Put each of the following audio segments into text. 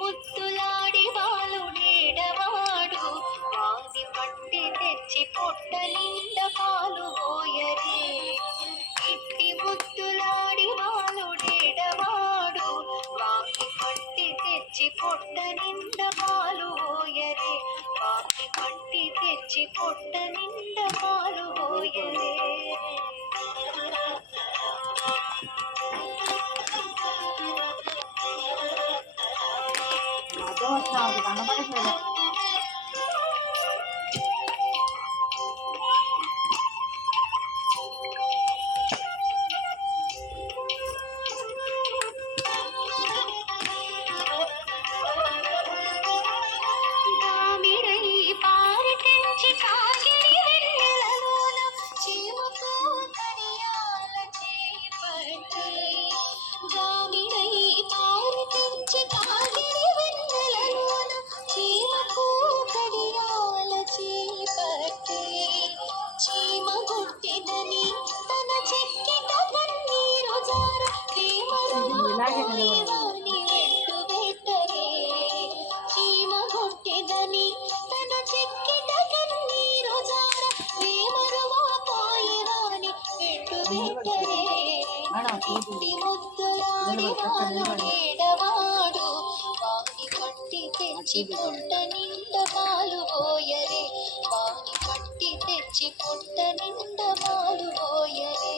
ముద్దులాడి బాలుడేడవాడు వాని పట్టి తెచ్చి పొట్ట నిండా పాలు పోయరే. ఇట్టి ముద్దులాడి బాలుడేడవాడు వాని పట్టి తెచ్చి పొట్ట నిండా పాలు పోయరే. వాని పట్టి తెచ్చి పొట్ట నిండా పాలు పోయరే. ముద్దులాడేడవాడు వాని పట్టి తెచ్చి పొట్ట నిండా పాలు పోయరే. వాని పట్టి తెచ్చి పొట్ట నిండా పాలు పోయరే.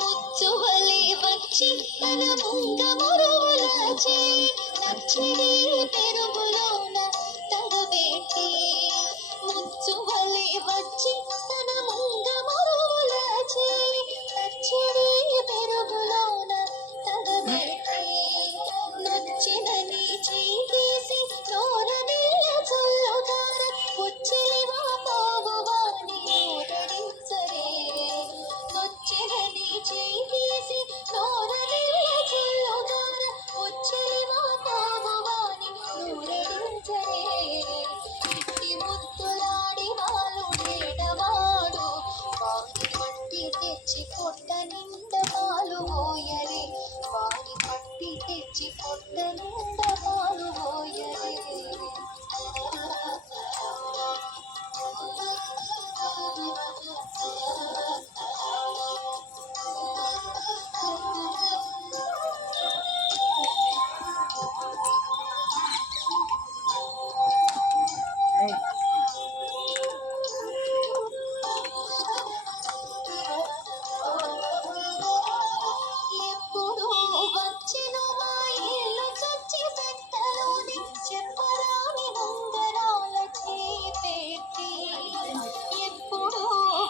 ముచ్చువలే వచ్చి తన ముంగ మురువులచి నచ్చిడి పెరుగులోన తగబెట్టి. ముచ్చువలే వచ్చి తన ముంగ మురువులచి నచ్చిడి పెరుగులోన తగబెట్టి. నచ్చినని చేసి నోర నీళ్ళ చల్లుతార ఉచ్చిలి వాపావు వాణి ఊరడించరే. నచ్చినని చేసి నోర నీళ్ళ చల్లుతార ఉచ్చిలి వాపావు వాణి ఊరడించరే. ఇట్టి ముద్దులాడి బాలుడేడవాడు వాని పట్టి తెచ్చి పొట్ట నిండా పాలు పోయరే. వాని పట్టి తెచ్చి పొట్ట నిండా పాలు పోయరే. ఎప్పుడు వచ్చెను మా ఇల్లు చచ్చి పెట్టలోని చెప్పరాని ఉంగరాల చేపెట్టి. ఎప్పుడు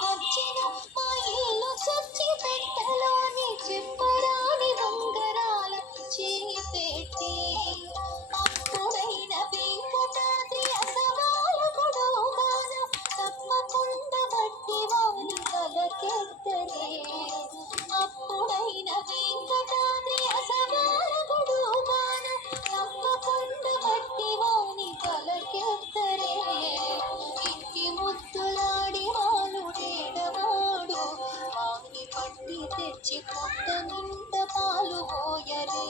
వచ్చెను మా ఇల్లు చచ్చి పెట్టలోని చెప్పరాని ఉంగరాల చేపెట్టి. అప్పుడైన వెంకటాద్రి అసవాల గొడవగాన తప్పకుండా బట్టి వాని తలకెత్తరే. అప్పుడైన వెంకటాద్రి అసవాల గొడవగాన తప్పకుండా బట్టి వాని తలకెత్తరే. ఇట్టి ముద్దులాడి బాలుడేడవాడు వాని పట్టి తెచ్చి పొట్ట నిండా పాలు పోయరే.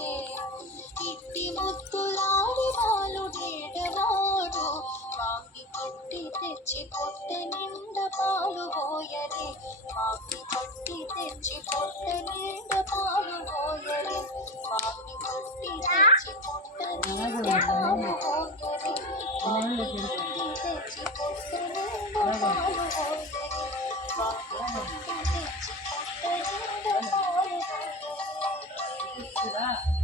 ఇట్టి ముద్దులాడి బాలుడేడవాడు వాని పట్టి తెచ్చి పొట్ట నిండా పాలు పోయరే. వాని పట్టి తెచ్చి పొట్ట నిండా పాలు పోయరే. వాని పట్టి తెచ్చి పొట్ట నిండా పాలు పోయరే. వాని పట్టి తెచ్చి పొట్ట నిండా పాలు పోయరే. వాని పట్టి తెచ్చి పొట్ట నిండా పాలు పోయరే.